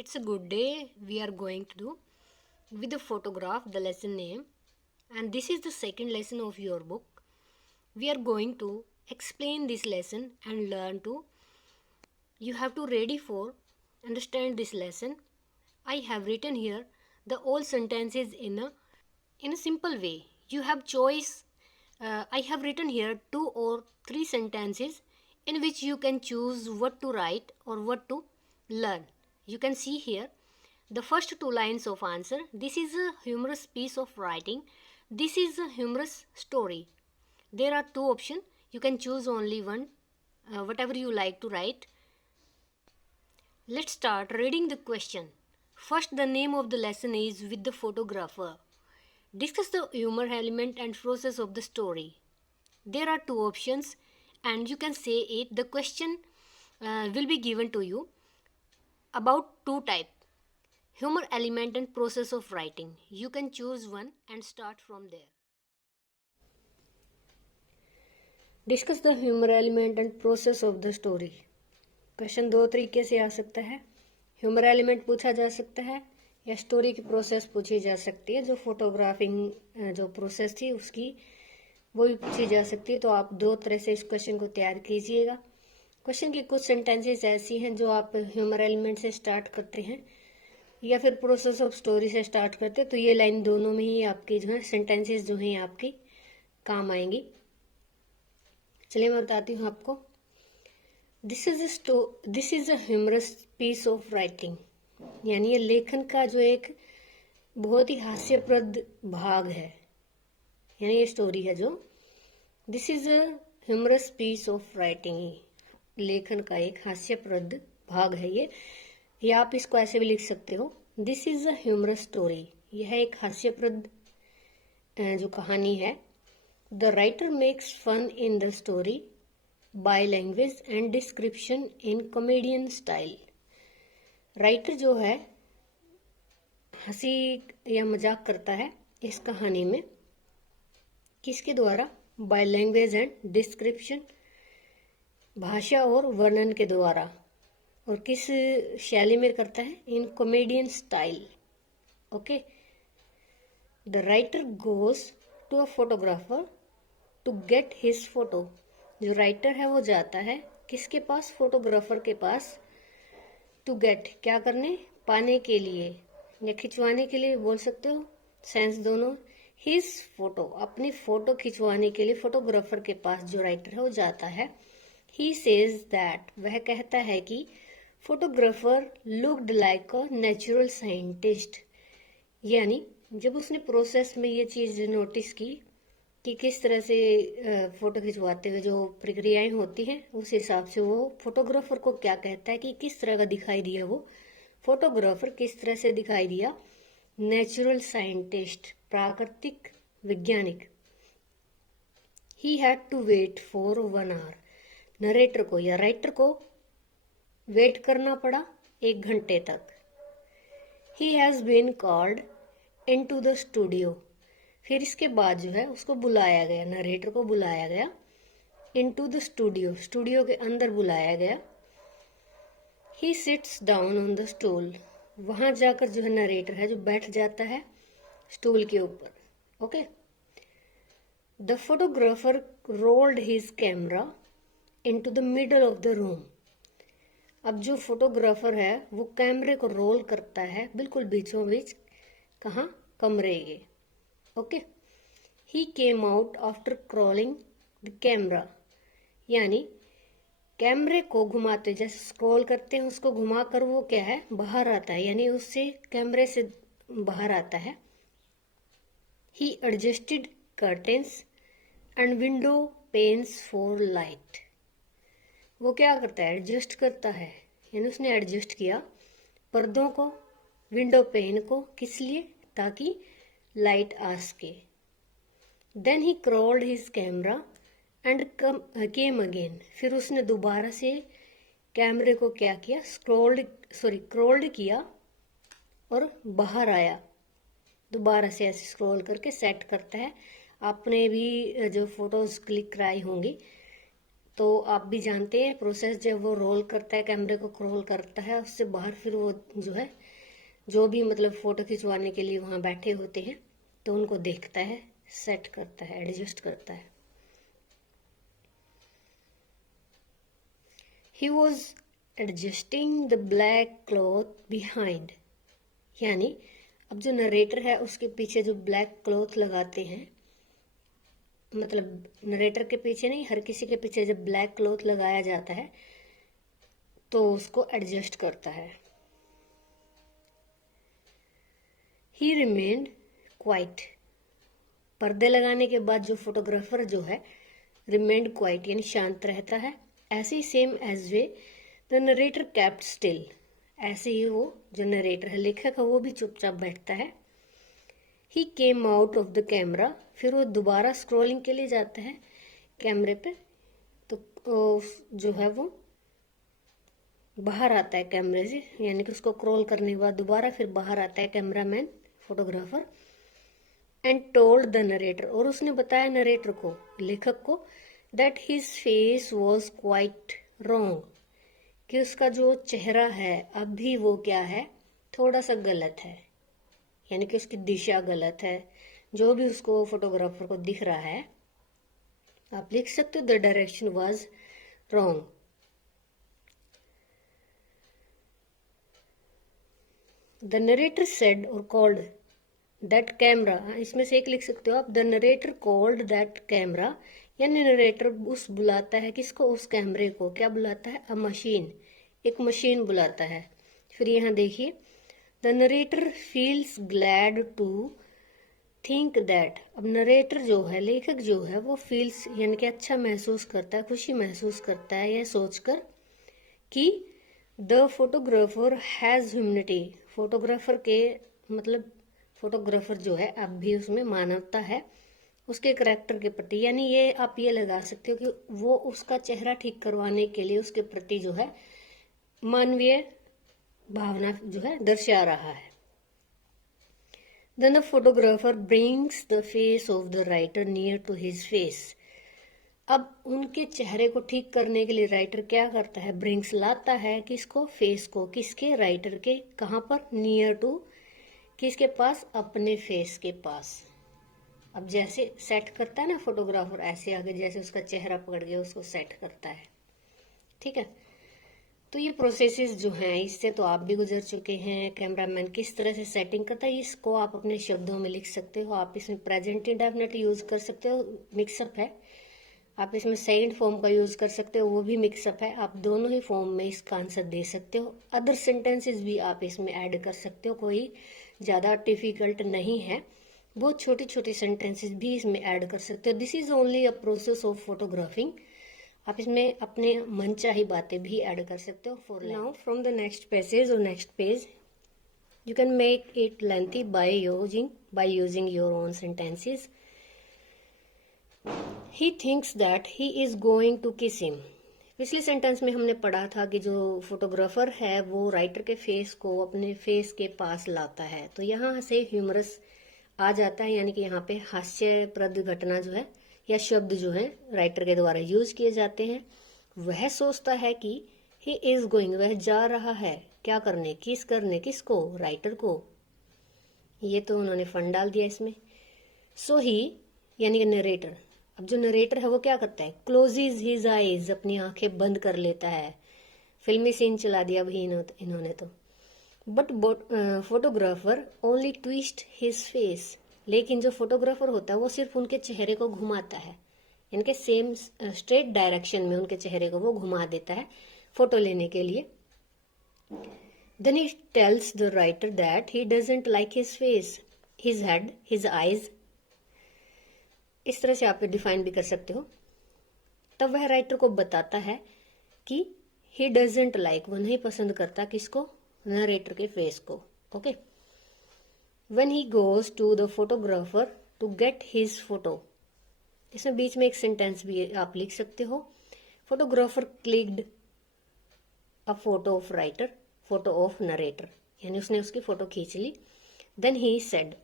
It's a good day. We are going to do with the photograph the lesson name, and this is the second lesson of your book. We are going to explain this lesson and learn to. You have to ready for understand this lesson. I have written here the all sentences in a simple way. You have choice. I have written here 2 or 3 sentences in which you can choose what to write or what to learn. You can see here the first 2 lines of answer. This is a humorous piece of writing. This is a humorous story. There are 2 options. You can choose only one, whatever you like to write. Let's start reading the question. First, the name of the lesson is With the Photographer. Discuss the humor element and process of the story. There are 2 options, and you can say it. The question will be given to you about 2 types: humor element and process of writing. You can choose one and start from there. Discuss the humor element and process of the story. Question 2 तरीके से आ सकता है. Humour element पूछा जा सकता है या story की प्रोसेस पूछी जा सकती है. जो फोटोग्राफिंग जो प्रोसेस थी उसकी वो भी पूछी जा सकती है. तो आप 2 तरह से इस क्वेश्चन को तैयार कीजिएगा. क्वेश्चन की कुछ सेंटेंसेस ऐसी हैं जो आप ह्यूमर एलिमेंट से स्टार्ट करते हैं या फिर प्रोसेस ऑफ स्टोरी से स्टार्ट करते हैं. तो ये लाइन दोनों में ही आपकी जो है सेंटेंसेस जो हैं आपकी काम आएंगी. चलिए मैं बताती हूँ आपको. This is a humorous piece of writing, यानी ये लेखन का जो एक बहुत ही हास्यप्रद भाग है, यानी ये स्टोरी है जो. This is a humorous piece of writing, लेखन का एक हास्यप्रद भाग है ये. या आप इसको ऐसे भी लिख सकते हो, this is a humorous story. यह एक हास्यप्रद जो कहानी है. The writer makes fun in the story by language and description in comedian style. Writer जो है हंसी या मजाक करता है इस कहानी में. किसके द्वारा? by language and description, भाषा और वर्णन के द्वारा. और किस शैली में करता है? in comedian style. Okay. the writer goes to a photographer to get his photo. जो राइटर है वो जाता है किसके पास? फोटोग्राफर के पास. टू गेट क्या करने? पाने के लिए या खिंचवाने के लिए बोल सकते हो, सेंस दोनों. हिज फोटो, अपनी फोटो खिंचवाने के लिए फोटोग्राफर के पास जो राइटर है वो जाता है. ही सेज दैट, वह कहता है कि photographer looked like a natural scientist. यानी जब उसने प्रोसेस में ये चीज नोटिस की कि किस तरह से फोटो खिंचवाते हुए जो प्रक्रियाएं होती हैं, उस हिसाब से वो फोटोग्राफर को क्या कहता है कि किस तरह का दिखाई दिया वो फोटोग्राफर, किस तरह से दिखाई दिया? नेचुरल साइंटिस्ट, प्राकृतिक वैज्ञानिक. He had to wait for 1 hour. Narrator को या राइटर को वेट करना पड़ा 1 घंटे तक. He has been called into the studio. फिर इसके बाद जो है उसको बुलाया गया, नरेटर को बुलाया गया इनटू द स्टूडियो, स्टूडियो के अंदर बुलाया गया. He sits down on the stool. वहां जाकर जो है नरेटर है जो बैठ जाता है स्टूल के ऊपर. Okay. The photographer rolled his camera into the middle of the room. अब जो फोटोग्राफर है वो कैमरे को रोल करता है बिल्कुल बीचों बीच. कहाँ? कमरे के. Okay. He came out after crawling the camera. यानी कैमरे को घुमाते, जैसे स्क्रॉल करते हैं उसको घुमाकर वो क्या है? बाहर आता है, यानी उससे कैमरे से बाहर आता है. He adjusted curtains and window panes for light. वो क्या करता है? एडजस्ट करता है, यानी उसने एडजस्ट किया पर्दों को, विंडो पेन को. किस लिए? ताकि लाइट आ सके. Then he crawled his camera and came again. फिर उसने दोबारा से कैमरे को क्या किया? क्रॉल्ड किया और बाहर आया. दोबारा से ऐसे स्क्रॉल करके सेट करता है. आपने भी जो फोटोज क्लिक कराई होंगी तो आप भी जानते हैं प्रोसेस, जब वो रोल करता है, कैमरे को रोल करता है, उससे बाहर फिर वो जो है, जो भी मतलब फोटो खिंचवाने के लिए वहां बैठे होते हैं, तो उनको देखता है, सेट करता है, एडजस्ट करता है। He was adjusting the black cloth behind, यानी अब जो नरेटर है उसके पीछे जो ब्लैक क्लॉथ लगाते हैं, मतलब नरेटर के पीछे नहीं, हर किसी के पीछे जब ब्लैक क्लॉथ लगाया जाता है तो उसको एडजस्ट करता है। He remained quiet, पर्दे लगाने के बाद जो फोटोग्राफर जो है remained quiet यानी शांत रहता है। ऐसे ही same as way the narrator kept still, ऐसे ही वो जो नरेटर है, लेखक है, वो भी चुपचाप बैठता है। He came out of the camera, फिर वो दोबारा स्क्रॉलिंग के लिए जाता है कैमरे पे, तो जो है वो बाहर आता है कैमरे से, यानी कि उसको क्रॉल करने के बाद दोबारा फिर बाहर आता है cameraman, photographer, and told the narrator, और उसने बताया नरेटर को, लेखक को, that his face was quite wrong, कि उसका जो चेहरा है अभी वो क्या है, थोड़ा सा गलत है, यानी कि उसकी दिशा गलत है, जो भी उसको फोटोग्राफर को दिख रहा है। आप लिख सकते हो the direction was wrong. The narrator said और कॉल्ड दैट कैमरा, इसमें से एक लिख सकते हो आप, the narrator called that camera, यानी नरेटर उस बुलाता है किसको, उस कैमरे को, क्या बुलाता है, अ मशीन, एक मशीन बुलाता है। फिर यहाँ देखिए, the narrator feels glad to think that, अब नरेटर जो है, लेखक जो है, वो फील्स यानी कि अच्छा महसूस करता है, खुशी महसूस करता है यह सोचकर कि the photographer has humanity, photographer के मतलब फोटोग्राफर जो है अब भी उसमें मानवता है उसके करैक्टर के प्रति, यानी ये आप ये लगा सकते हो कि वो उसका चेहरा ठीक करवाने के लिए उसके प्रति जो है मानवीय भावना जो है दर्शा रहा है। Then the photographer brings the face of the writer near to his face, अब उनके चेहरे को ठीक करने के लिए राइटर क्या करता है, ब्रिंग्स लाता है किसको, फेस को, किसके, राइटर के, कहां पर, नियर टू, किसके पास, अपने फेस के पास। अब जैसे सेट करता है ना फोटोग्राफर, ऐसे आगे जैसे उसका चेहरा पकड़ के उसको सेट करता है, ठीक है। तो ये प्रोसेसेस जो हैं, इससे तो आप भी गुजर चुके हैं, कैमरामैन किस तरह से सेटिंग करता है, इसको आप अपने शब्दों में लिख सकते हो। आप इसमें प्रेजेंट इंडेफिनिट यूज कर सकते हो, मिक्सअप है। आप इसमें सेकंड फॉर्म का यूज कर सकते हो, वो भी मिक्सअप है। आप दोनों ही फॉर्म में इसका आंसर दे सकते हो। अदर सेंटेंसेस भी आप इसमें ऐड कर सकते हो, कोई ज्यादा डिफिकल्ट नहीं है, बहुत छोटी छोटी सेंटेंसेस भी इसमें ऐड कर सकते हो। This is only a process of photographing. आप इसमें अपने मनचाही बातें भी ऐड कर सकते हो। For now from the next passage or next page you can make it lengthy by using your own sentences. He thinks that he is going to kiss him. पिछले सेंटेंस में हमने पढ़ा था कि जो फोटोग्राफर है वो राइटर के फेस को अपने फेस के पास लाता है, तो यहाँ से ह्यूमरस आ जाता है, यानी कि यहाँ पे हास्यप्रद घटना जो है या शब्द जो है राइटर के द्वारा यूज किए जाते हैं। वह सोचता है कि ही इज गोइंग, वह जा रहा है, क्या करने, किसको, राइटर को। ये तो उन्होंने फन डाल दिया इसमें। सो ही यानी कि नरेटर, अब जो नरेटर है वो क्या करता है, क्लोजेज हिज आईज, अपनी आंखें बंद कर लेता है। फिल्मी सीन चला दिया भाई इन्होंने तो। But photographer only twist his face, लेकिन जो फोटोग्राफर होता है वो सिर्फ उनके चेहरे को घुमाता है, यानी कि सेम स्ट्रेट डायरेक्शन में उनके चेहरे को वो घुमा देता है फोटो लेने के लिए। Then he tells the writer that he doesn't like his face, his head, his eyes. इस तरह से आप डिफाइन भी कर सकते हो। तब वह राइटर को बताता है कि ही डजंट लाइक, वह नहीं पसंद करता किसको, नरेटर के फेस को। Okay, when he goes to the photographer to get his photo, इसमें बीच में एक सेंटेंस भी आप लिख सकते हो। Photographer clicked a photo of writer, photo of narrator, यानी उसने उसकी फोटो खींच ली। Then he said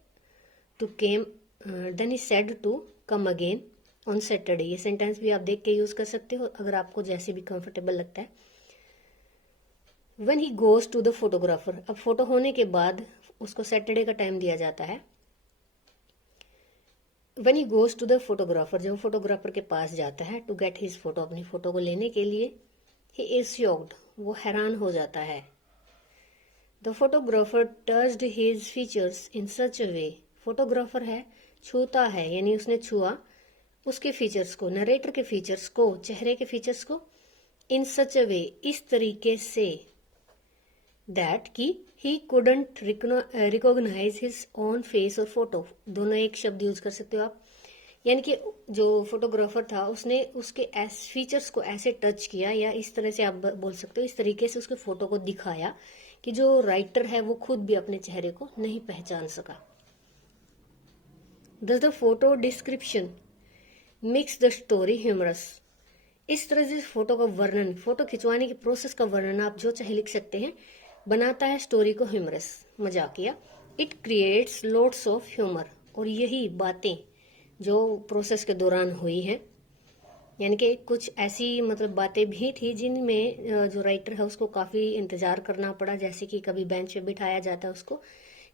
to come again, on Saturday. ये सेंटेंस भी आप देख के यूज कर सकते हो अगर आपको जैसे भी कंफर्टेबल लगता है। When he goes to the photographer, अब फोटो होने के बाद उसको सैटरडे का टाइम दिया जाता है। When he goes to the photographer, जब फोटोग्राफर के पास जाता है टू गेट हिज फोटो, अपनी फोटो को लेने के लिए, ही इज शॉक्ड, वो हैरान हो जाता है। The photographer touched his features in such a way, photographer है छूता है, यानी उसने छुआ उसके फीचर्स को, नरेटर के फीचर्स को, चेहरे के फीचर्स को, इन सच अ वे, इस तरीके से, दैट कि he couldn't recognise his own face और फोटो, दोनों एक शब्द यूज कर सकते हो आप। यानी कि जो फोटोग्राफर था उसने उसके फीचर्स को ऐसे टच किया, या इस तरह से आप बोल सकते हो, इस तरीके से उसके फोटो को दिखाया कि जो राइटर है वो खुद भी अपने चेहरे को नहीं पहचान सका। Thus the photo description makes the story humorous, इस तरह से फोटो का वर्णन, फोटो खिंचवाने की प्रोसेस का वर्णन आप जो चाहे लिख सकते हैं, बनाता है स्टोरी को ह्यूमरस, मजाकिया। It creates lots of humour, और यही बातें जो प्रोसेस के दौरान हुई हैं, यानी कि कुछ ऐसी मतलब बातें भी थी जिनमें जो राइटर है उसको काफ़ी इंतज़ार करना पड़ा, जैसे कि कभी बेंच पे बिठाया जाता है उसको,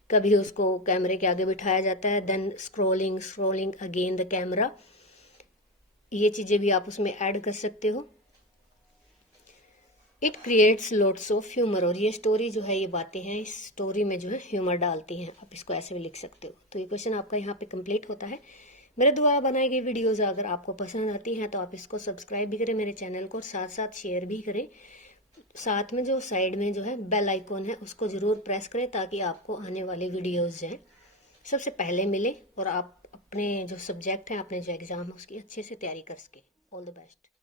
कभी उसको कैमरे के आगे बिठाया जाता है, then scrolling scrolling again the camera, ये चीज़ें भी आप उसमें ऐड कर सकते हो। It creates lots of humour, और ये स्टोरी जो है, ये बातें हैं इस स्टोरी में जो है ह्यूमर डालती हैं, आप इसको ऐसे भी लिख सकते हो। तो ये क्वेश्चन आपका यहाँ पे कंप्लीट होता है। मेरे द्वारा बनाई गई वीडियोज़ अगर आपको पसंद आती हैं तो आप इसको सब्सक्राइब भी करें मेरे चैनल को, और साथ साथ शेयर भी करें। साथ में जो साइड में जो है बेल आइकॉन है उसको ज़रूर प्रेस करें, ताकि आपको आने वाले वीडियोज़ हैं सबसे पहले मिले, और आप अपने जो सब्जेक्ट हैं, अपने जो एग्ज़ाम है उसकी अच्छे से तैयारी कर सकें। All the best.